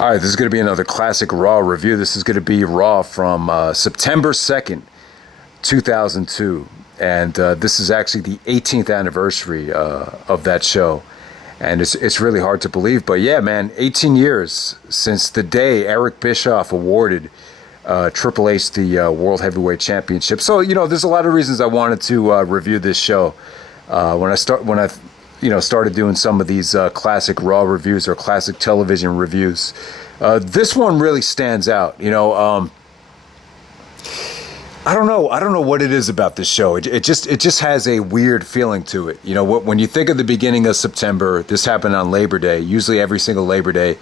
All right, this is going to be another classic Raw review. This is going to be Raw from September 2nd, 2002. And this is actually the 18th anniversary of that show. And it's really hard to believe. But yeah, man, 18 years since the day Eric Bischoff awarded Triple H the World Heavyweight Championship. So, there's a lot of reasons I wanted to review this show. When I started doing some of these classic Raw reviews or classic television reviews, this one really stands out. I don't know what it is about this show. It just has a weird feeling to it. When you think of the beginning of September, this happened on Labor Day. Usually every single Labor Day,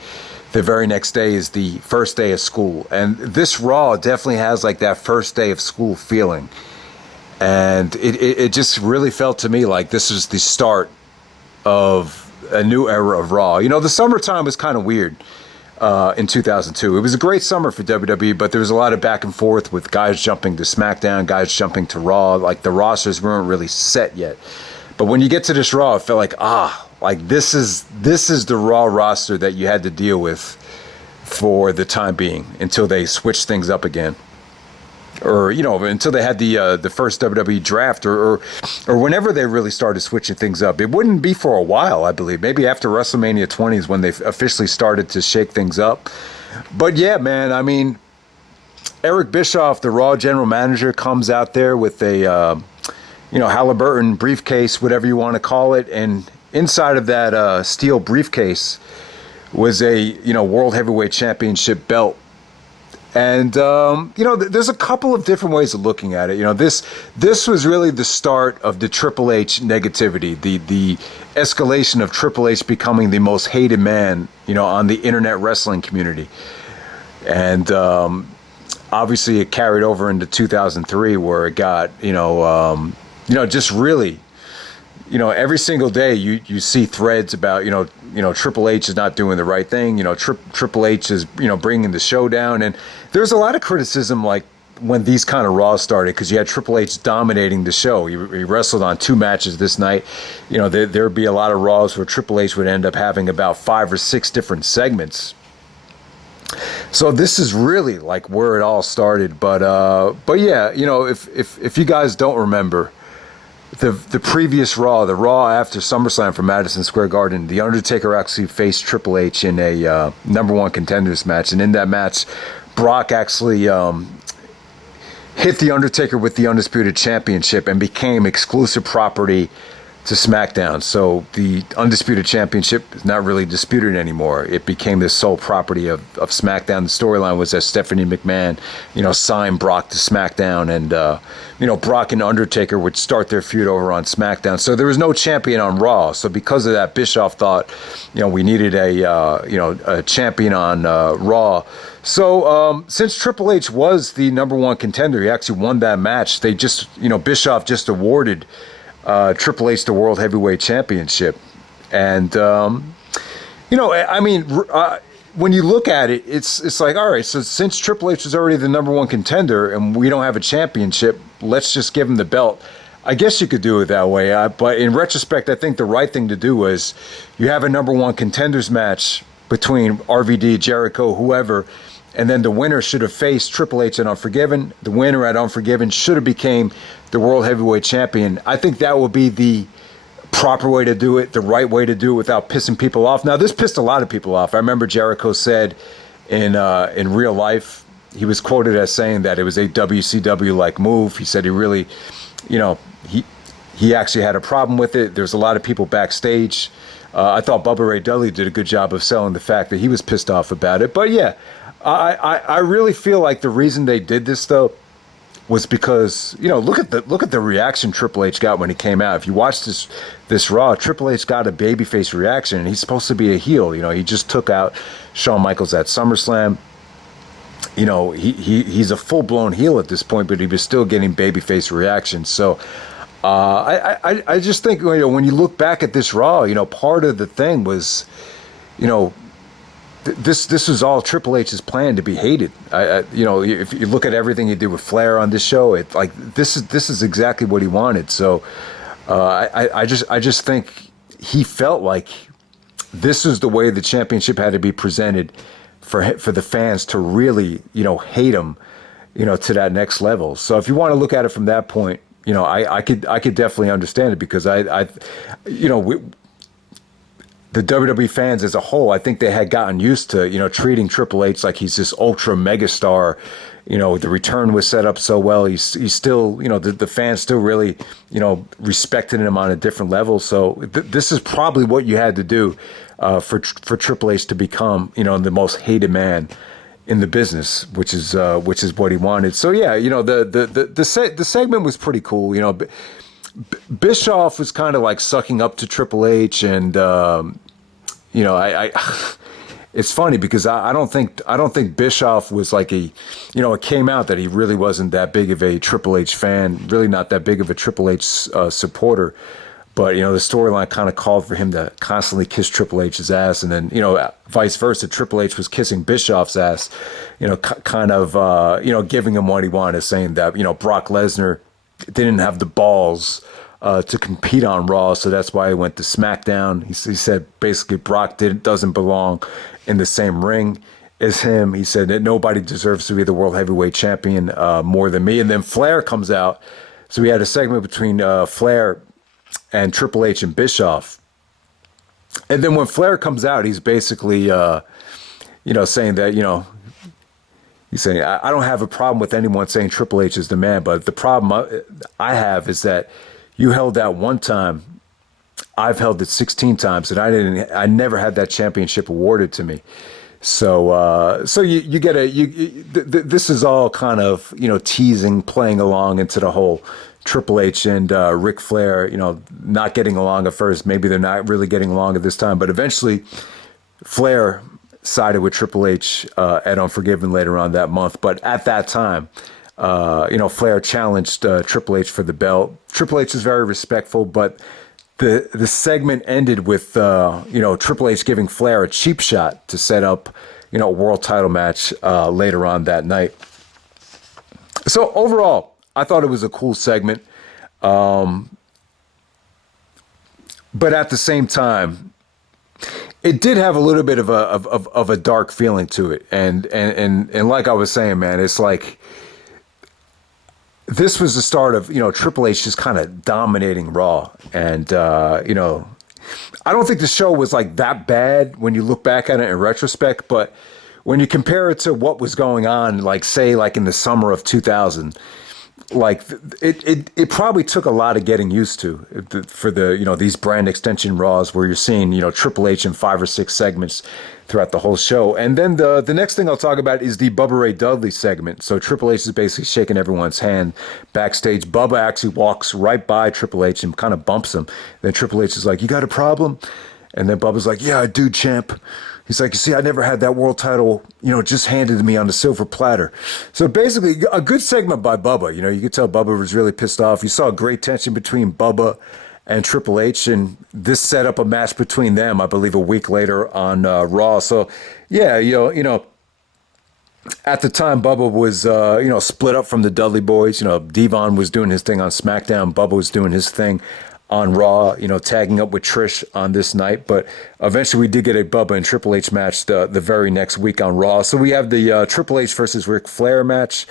the very next day is the first day of school, and this Raw definitely has like that first day of school feeling. And it just really felt to me like this is the start of a new era of Raw. The summertime was kind of weird in 2002. It was a great summer for WWE, but there was a lot of back and forth with guys jumping to SmackDown, guys jumping to Raw. Like the rosters weren't really set yet. But when you get to this Raw, it felt like this is the Raw roster that you had to deal with for the time being until they switched things up again. Or until they had the first WWE draft, or whenever they really started switching things up. It wouldn't be for a while, I believe. Maybe after WrestleMania 20 is when they officially started to shake things up. But yeah, man, I mean, Eric Bischoff, the Raw general manager, comes out there with a Halliburton briefcase, whatever you want to call it, and inside of that steel briefcase was a World Heavyweight Championship belt. And, there's a couple of different ways of looking at it. This was really the start of the Triple H negativity, the escalation of Triple H becoming the most hated man, on the internet wrestling community. And obviously it carried over into 2003 where it got, just really, every single day you see threads about, Triple H is not doing the right thing. Triple H is, bringing the show down. And there's a lot of criticism, like when these kind of Raws started, because you had Triple H dominating the show. He wrestled on 2 matches this night. There'd be a lot of Raws where Triple H would end up having about 5 or 6 different segments. So this is really like where it all started. But yeah, if you guys don't remember, the previous Raw, the Raw after SummerSlam from Madison Square Garden, The Undertaker actually faced Triple H in a number 1 contenders match. And in that match, Brock actually hit The Undertaker with the Undisputed Championship and became exclusive property to SmackDown. So the Undisputed Championship is not really disputed anymore. It became the sole property of SmackDown. The storyline was that Stephanie McMahon, signed Brock to SmackDown, and, Brock and Undertaker would start their feud over on SmackDown. So there was no champion on Raw. So because of that, Bischoff thought, we needed a champion on Raw. So since Triple H was the number 1 contender, he actually won that match. They just, Bischoff just awarded Triple H the World Heavyweight Championship. And, when you look at it, it's like, all right, so since Triple H was already the number 1 contender and we don't have a championship, let's just give him the belt. I guess you could do it that way. But in retrospect, I think the right thing to do was you have a number 1 contenders match between RVD, Jericho, whoever, and then the winner should have faced Triple H at Unforgiven. The winner at Unforgiven should have became the World Heavyweight Champion. I think that would be the proper way to do it, the right way to do it without pissing people off. Now, this pissed a lot of people off. I remember Jericho said in real life, he was quoted as saying that it was a WCW-like move. He said he really, he actually had a problem with it. There's a lot of people backstage. I thought Bubba Ray Dudley did a good job of selling the fact that he was pissed off about it. But yeah, I really feel like the reason they did this, though, was because, look at the reaction Triple H got when he came out. If you watch this Raw, Triple H got a babyface reaction, and he's supposed to be a heel. He just took out Shawn Michaels at SummerSlam. He's a full-blown heel at this point, but he was still getting babyface reactions. So I just think, when you look back at this Raw, part of the thing was, this was all Triple H's plan to be hated. If you look at everything he did with Flair on this show, it's like this is exactly what he wanted. So I just think he felt like this is the way the championship had to be presented for the fans to really, hate him, to that next level. So if you want to look at it from that point, I could definitely understand it, because the WWE fans as a whole, I think they had gotten used to, treating Triple H like he's this ultra megastar. The return was set up so well. He's still, the fans still really, respected him on a different level. So this is probably what you had to do for Triple H to become, the most hated man in the business, which is what he wanted. So yeah, the segment was pretty cool. Bischoff was kind of like sucking up to Triple H, and I it's funny because I don't think Bischoff was like it came out that he really wasn't that big of a Triple H fan, really not that big of a Triple H supporter. But, the storyline kind of called for him to constantly kiss Triple H's ass. And then, vice versa, Triple H was kissing Bischoff's ass, kind of, giving him what he wanted, saying that, Brock Lesnar didn't have the balls to compete on Raw. So that's why he went to SmackDown. He said basically Brock doesn't belong in the same ring as him. He said that nobody deserves to be the World Heavyweight Champion more than me. And then Flair comes out. So we had a segment between Flair and Triple H and Bischoff. And then when Flair comes out, he's basically, saying that, he's saying, I don't have a problem with anyone saying Triple H is the man, but the problem I have is that you held that one time, I've held it 16 times, and I never had that championship awarded to me. So, you get this is all kind of, teasing, playing along into the whole Triple H and Ric Flair, not getting along at first. Maybe they're not really getting along at this time, but eventually Flair sided with Triple H at Unforgiven later on that month. But at that time, Flair challenged Triple H for the belt. Triple H is very respectful, but the segment ended with Triple H giving Flair a cheap shot to set up a world title match later on that night. So overall, I thought it was a cool segment, but at the same time, it did have a little bit of a dark feeling to it, and like I was saying, man, it's like this was the start of Triple H just kind of dominating Raw, and I don't think the show was like that bad when you look back at it in retrospect, but when you compare it to what was going on, like say like in the summer of 2000. Like it probably took a lot of getting used to for the these brand extension Raws where you're seeing Triple H in 5 or 6 segments throughout the whole show. And then the next thing I'll talk about is the Bubba Ray Dudley segment. So Triple H is basically shaking everyone's hand backstage. Bubba actually walks right by Triple H and kind of bumps him. Then Triple H is like, "You got a problem?" And then Bubba's like, "Yeah, I do, champ." He's like, "You see, I never had that world title, just handed to me on a silver platter." So basically, a good segment by Bubba. You could tell Bubba was really pissed off. You saw great tension between Bubba and Triple H, and this set up a match between them, I believe, a week later on Raw. So, yeah, at the time, Bubba was, split up from the Dudley Boys. Devon was doing his thing on SmackDown. Bubba was doing his thing on Raw, tagging up with Trish on this night. But eventually we did get a Bubba and Triple H match the very next week on Raw. So we have the Triple H versus Ric Flair match.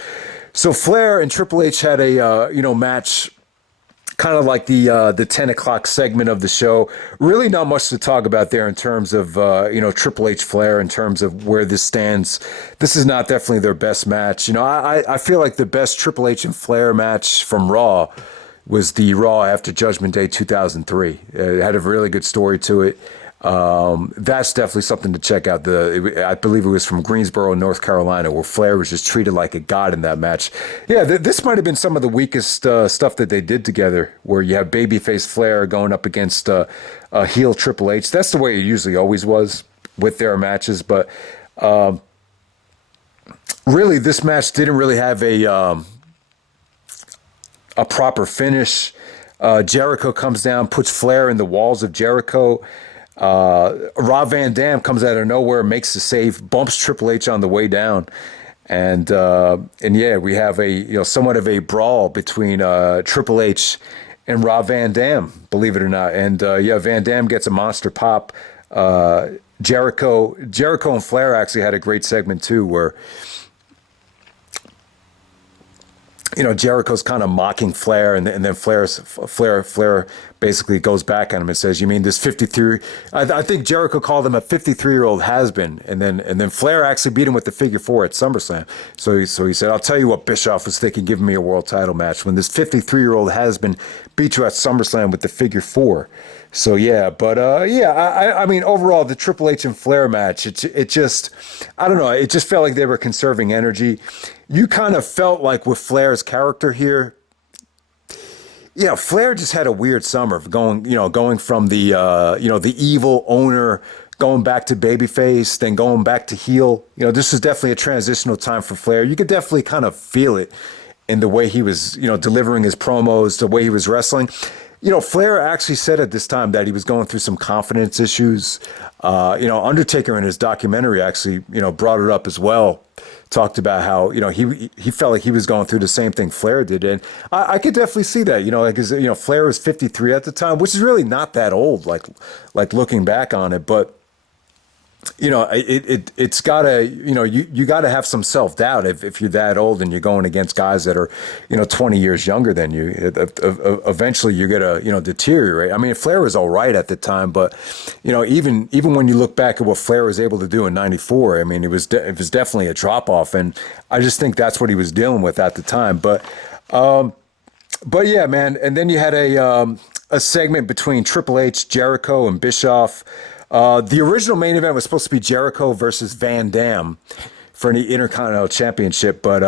So Flair and Triple H had a, match kind of like the 10 o'clock segment of the show. Really not much to talk about there in terms of, Triple H Flair, in terms of where this stands. This is not definitely their best match. I feel like the best Triple H and Flair match from Raw was the Raw after Judgment Day 2003. It had a really good story to it. That's definitely something to check out. I believe it was from Greensboro, North Carolina, where Flair was just treated like a god in that match. Yeah, this might have been some of the weakest stuff that they did together, where you have babyface Flair going up against heel Triple H. That's the way it usually always was with their matches. But really, this match didn't really have a proper finish. Jericho comes down, puts Flair in the walls of Jericho. Rob Van Dam comes out of nowhere, makes the save, bumps Triple H on the way down. And yeah, we have a somewhat of a brawl between Triple H and Rob Van Dam, believe it or not. And yeah, Van Dam gets a monster pop Jericho and Flair actually had a great segment too, where Jericho's kind of mocking Flair, and then Flair basically goes back at him and says, "You mean this 53?" I think Jericho called him a 53-year-old has-been, and then Flair actually beat him with the figure four at SummerSlam. So he said, "I'll tell you what Bischoff was thinking, giving me a world title match when this 53-year-old has-been beat you at SummerSlam with the figure four." So yeah, but I mean, overall, the Triple H and Flair match, it just, I don't know, it just felt like they were conserving energy. You kind of felt like with Flair's character here, Flair just had a weird summer going from the evil owner, going back to babyface, then going back to heel. This is definitely a transitional time for Flair. You could definitely kind of feel it in the way he was, delivering his promos, the way he was wrestling. Flair actually said at this time that he was going through some confidence issues. Undertaker in his documentary actually, brought it up as well. Talked about how, he felt like he was going through the same thing Flair did. And I could definitely see that, because, Flair was 53 at the time, which is really not that old, like looking back on it. But, it's gotta, you gotta have some self-doubt if you're that old and you're going against guys that are, 20 years younger than you. Eventually you're gonna, deteriorate. I mean, Flair was all right at the time, but, even when you look back at what Flair was able to do in '94, I mean, it was definitely a drop-off. And I just think that's what he was dealing with at the time. But yeah, man. And then you had a segment between Triple H, Jericho, and Bischoff. The original main event was supposed to be Jericho versus Van Dam for the Intercontinental Championship, but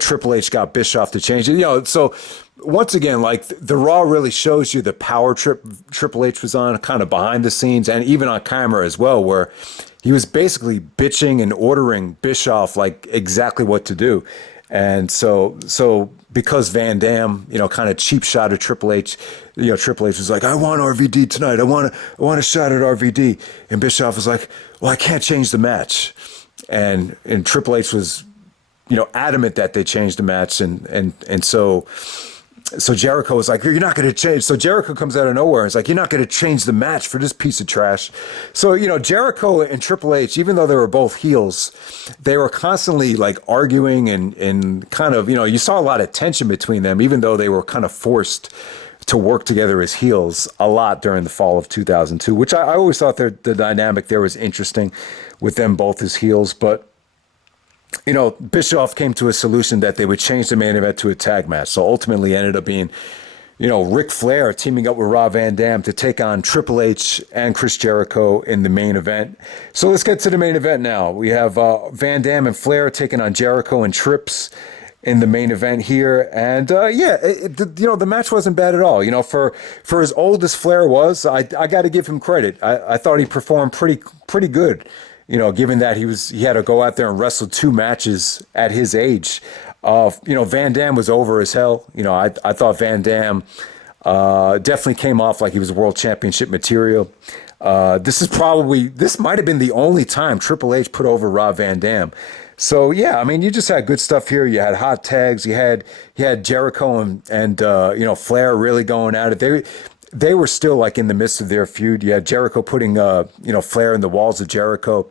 Triple H got Bischoff to change it. So once again, like the Raw really shows you the power trip Triple H was on, kind of behind the scenes and even on camera as well, where he was basically bitching and ordering Bischoff like exactly what to do. And so because Van Dam, kind of cheap shot at Triple H, Triple H was like, "I want RVD tonight. I want a shot at RVD." And Bischoff was like, "Well, I can't change the match." And Triple H was, adamant that they changed the match. And so Jericho was like, "You're not going to change." So Jericho comes out of nowhere and is like, "You're not going to change the match for this piece of trash." So, Jericho and Triple H, even though they were both heels, they were constantly like arguing and kind of, you saw a lot of tension between them, even though they were kind of forced to work together as heels a lot during the fall of 2002, which I always thought the dynamic there was interesting with them both as heels. But Bischoff came to a solution that they would change the main event to a tag match. So ultimately it ended up being, Ric Flair teaming up with Rob Van Dam to take on Triple H and Chris Jericho in the main event. So let's get to the main event now. We have Van Dam and Flair taking on Jericho and Trips in the main event here. And the match wasn't bad at all. For as old as Flair was, I got to give him credit. I thought he performed pretty good. Given that he had to go out there and wrestle 2 matches at his age. Van Dam was over as hell. I thought Van Dam definitely came off like he was world championship material. This might have been the only time Triple H put over Rob Van Dam. So yeah, I mean, you just had good stuff here. You had hot tags. You had Jericho and Flair really going at it. They were still like in the midst of their feud. You had Jericho putting Flair in the walls of Jericho.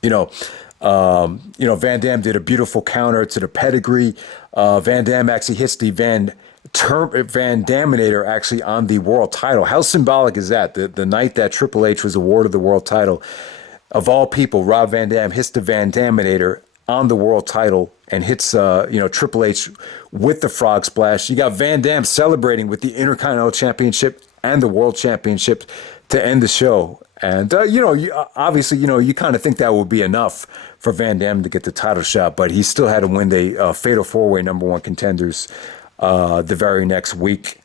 Van Dam did a beautiful counter to the pedigree. Van Dam actually hits the Van Daminator actually on the world title. How symbolic is that? The night that Triple H was awarded the world title, of all people, Rob Van Dam hits the Van Daminator on the world title and hits Triple H with the frog splash. You got Van Dam celebrating with the Intercontinental Championship and the World Championship to end the show. And obviously you kind of think that would be enough for Van Dam to get the title shot, but he still had to win the Fatal 4-Way #1 contenders the very next week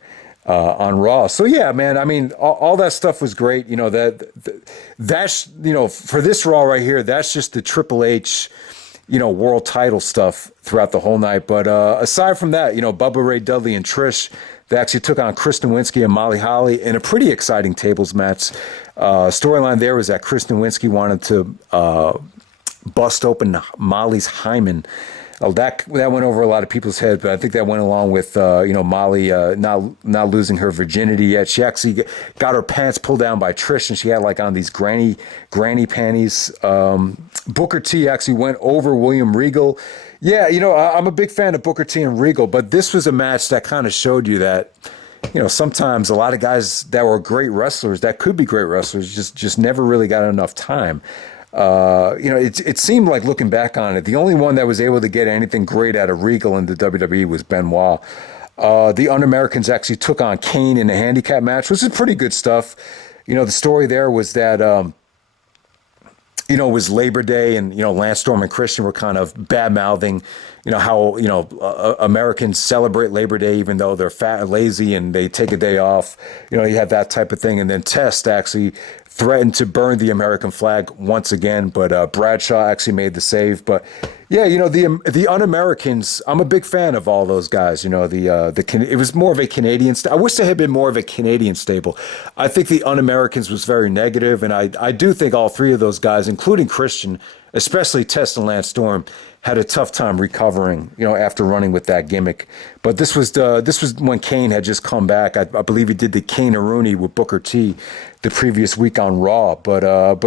on Raw. So yeah, man, I mean, all that stuff was great. That's for this Raw right here, that's just the Triple H world title stuff throughout the whole night. But aside from that, Bubba Ray Dudley and Trish, they actually took on Chris Nowinski and Molly Holly in a pretty exciting tables match. Storyline there was that Chris Nowinski wanted to bust open Molly's hymen that went over a lot of people's heads, but I think that went along with Molly not losing her virginity yet. She actually got her pants pulled down by Trish, and she had like on these granny panties. Booker T actually went over William Regal. Yeah, I'm a big fan of Booker T and Regal, but this was a match that kind of showed you that, sometimes a lot of guys that were great wrestlers, that could be great wrestlers, just never really got enough time. It seemed like, looking back on it, the only one that was able to get anything great out of Regal in the WWE was Benoit. The Un-Americans actually took on Kane in a handicap match, which is pretty good stuff. The story there was that, it was Labor Day, and, Lance Storm and Christian were kind of bad-mouthing, how, Americans celebrate Labor Day even though they're fat and lazy and they take a day off. You had that type of thing. And then Test actually threatened to burn the American flag once again, but Bradshaw actually made the save. But yeah, the Un-Americans, I'm a big fan of all those guys. It was more of a Canadian. I wish they had been more of a Canadian stable. I think the Un-Americans was very negative, and I do think all three of those guys, including Christian, especially Test and Lance Storm, had a tough time recovering, after running with that gimmick. But this was when Kane had just come back. I believe he did the Kane-a-Rooney with Booker T the previous week on Raw. But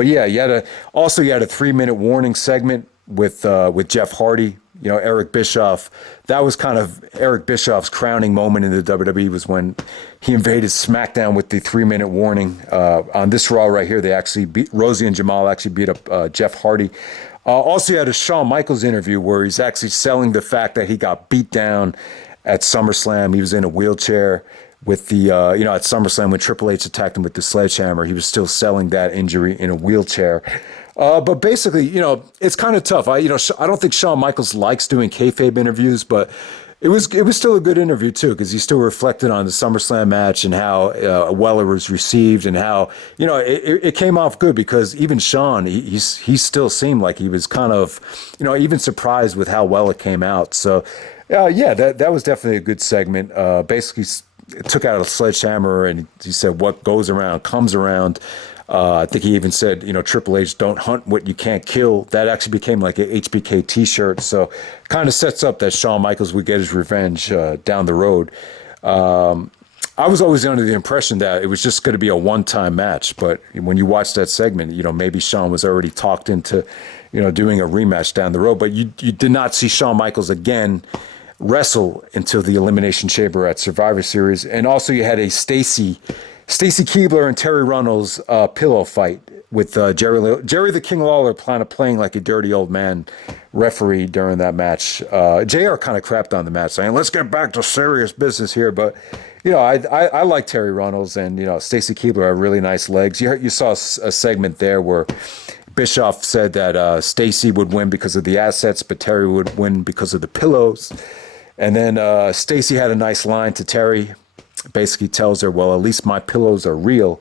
yeah, you had a 3-minute warning segment with Jeff Hardy. Eric Bischoff. That was kind of Eric Bischoff's crowning moment in the WWE, was when he invaded SmackDown with the 3-minute warning. On this Raw right here, Rosie and Jamal actually beat up Jeff Hardy. Also, you had a Shawn Michaels interview where he's actually selling the fact that he got beat down at SummerSlam. He was in a wheelchair with the, at SummerSlam when Triple H attacked him with the sledgehammer. He was still selling that injury in a wheelchair. But basically, it's kind of tough. I don't think Shawn Michaels likes doing kayfabe interviews, but it was still a good interview too, because he still reflected on the SummerSlam match and how well it was received, and how it came off good, because even Shawn, he still seemed like he was kind of even surprised with how well it came out. So yeah, that was definitely a good segment. Basically, it took out a sledgehammer, and he said, "What goes around comes around." I think he even said, Triple H, don't hunt what you can't kill. That actually became like a HBK t-shirt. So kind of sets up that Shawn Michaels would get his revenge down the road. I was always under the impression that it was just going to be a one-time match. But when you watch that segment, maybe Shawn was already talked into, doing a rematch down the road. But you did not see Shawn Michaels again wrestle until the Elimination Chamber at Survivor Series. And also you had a Stacy Keibler and Terry Runnels pillow fight with Jerry the King Lawler playing like a dirty old man referee during that match. JR kind of crapped on the match, saying, "Let's get back to serious business here." But I like Terry Runnels, and Stacy Keibler have really nice legs. You saw a segment there where Bischoff said that Stacy would win because of the assets, but Terry would win because of the pillows. And then Stacy had a nice line to Terry. Basically tells her, "Well, at least my pillows are real."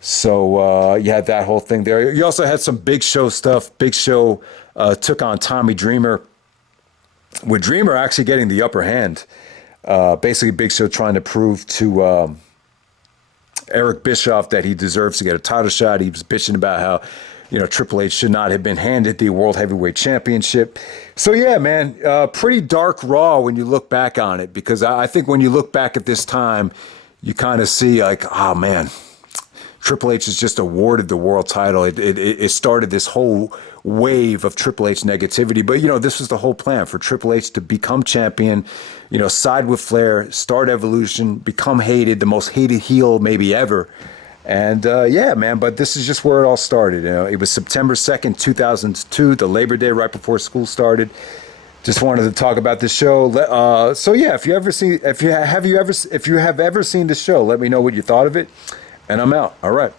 So you had that whole thing there. You also had some Big Show stuff. Big Show took on Tommy Dreamer, with Dreamer actually getting the upper hand. Basically, Big Show trying to prove to Eric Bischoff that he deserves to get a title shot. He was bitching about how Triple H should not have been handed the World Heavyweight Championship. So yeah, man, pretty dark Raw when you look back on it, because I think when you look back at this time, you kind of see like, oh man, Triple H has just awarded the world title. It started this whole wave of Triple H negativity, but this was the whole plan for Triple H to become champion, side with Flair, start Evolution, become hated, the most hated heel maybe ever. And yeah, man, but this is just where it all started. It was September 2nd, 2002, the Labor Day right before school started. Just wanted to talk about this show. So yeah, if you have ever seen the show, let me know what you thought of it. And I'm out. All right.